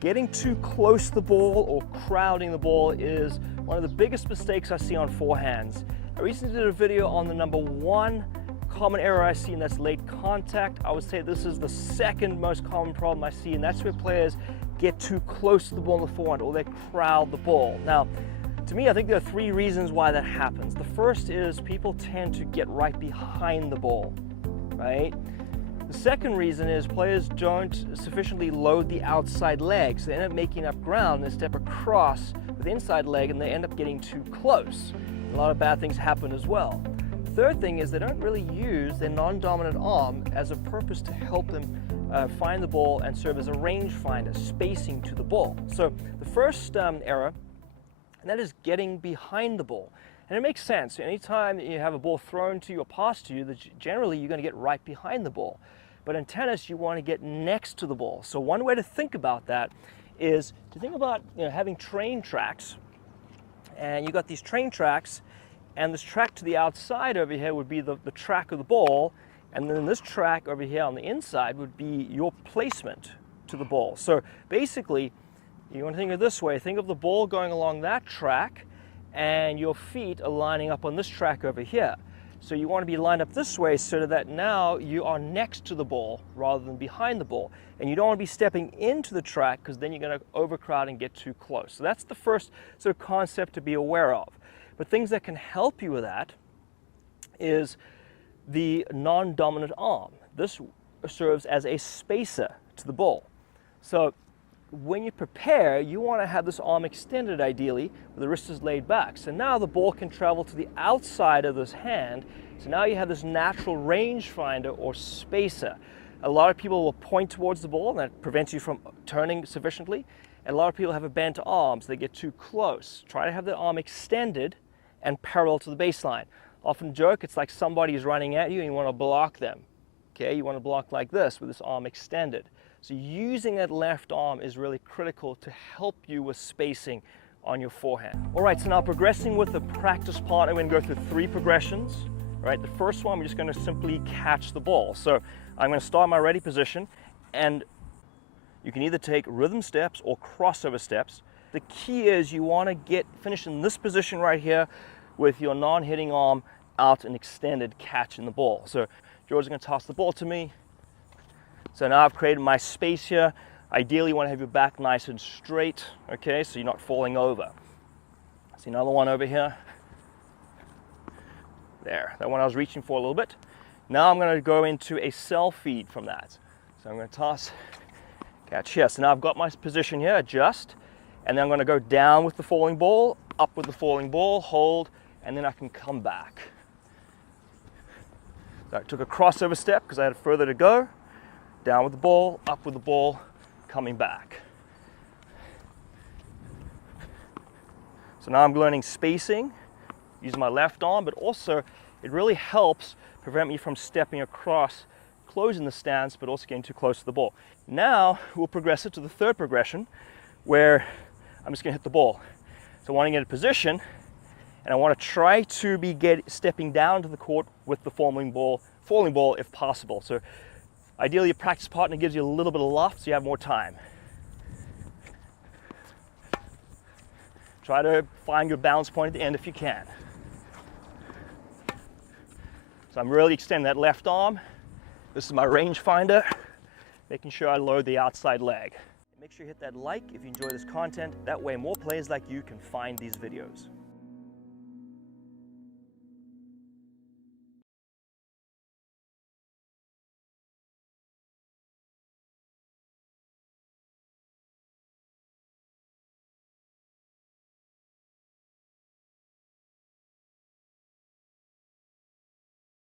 Getting too close to the ball or crowding the ball is one of the biggest mistakes I see on forehands. I recently did a video on the #1 common error I see, and that's late contact. I would say this is the second most common problem I see, and that's where players get too close to the ball in the forehand or they crowd the ball. Now, to me, I think there are 3 reasons why that happens. The first is people tend to get right behind the ball, right? The second reason is players don't sufficiently load the outside leg, so they end up making up ground and they step across with the inside leg and they end up getting too close. A lot of bad things happen as well. The third thing is they don't really use their non-dominant arm as a purpose to help them find the ball and serve as a rangefinder, spacing to the ball. So the first error, and that is getting behind the ball. And it makes sense. Anytime you have a ball thrown to you or passed to you, generally you're going to get right behind the ball. But in tennis, you want to get next to the ball. So one way to think about that is to think about having train tracks. And you got these train tracks, and this track to the outside over here would be the track of the ball. And then this track over here on the inside would be your placement to the ball. So basically, you want to think of it this way. Think of the ball going along that track, and your feet are lining up on this track over here. So you want to be lined up this way so that now you are next to the ball rather than behind the ball. And you don't want to be stepping into the track because then you're going to overcrowd and get too close. So that's the first sort of concept to be aware of. But things that can help you with that is the non-dominant arm. This serves as a spacer to the ball. So when you prepare, you want to have this arm extended ideally, where the wrist is laid back. So now the ball can travel to the outside of this hand. So now you have this natural rangefinder or spacer. A lot of people will point towards the ball, and that prevents you from turning sufficiently. And a lot of people have a bent arm, so they get too close. Try to have the arm extended and parallel to the baseline. Often joke, it's like somebody is running at you and you want to block them. Okay, you want to block like this with this arm extended. So using that left arm is really critical to help you with spacing on your forehand. All right, so now progressing with the practice part, I'm going to go through 3 progressions. All right, the first one, we're just going to simply catch the ball. So I'm going to start my ready position, and you can either take rhythm steps or crossover steps. The key is you want to finish in this position right here with your non-hitting arm out and extended catching the ball. So George is going to toss the ball to me. So now I've created my space here. Ideally, you want to have your back nice and straight, okay, so you're not falling over. See another one over here. There, that one I was reaching for a little bit. Now I'm going to go into a cell feed from that. So I'm going to toss, catch here. So now I've got my position here, adjust, and then I'm going to go down with the falling ball, up with the falling ball, hold, and then I can come back. So I took a crossover step because I had further to go. Down with the ball, up with the ball, coming back. So now I'm learning spacing, using my left arm, but also it really helps prevent me from stepping across, closing the stance, but also getting too close to the ball. Now we'll progress it to the third progression, where I'm just going to hit the ball. So I want to get a position, and I want to try to be stepping down to the court with the falling ball if possible. So ideally, your practice partner gives you a little bit of loft so you have more time. Try to find your balance point at the end if you can. So I'm really extending that left arm. This is my rangefinder, making sure I load the outside leg. Make sure you hit that like if you enjoy this content. That way more players like you can find these videos.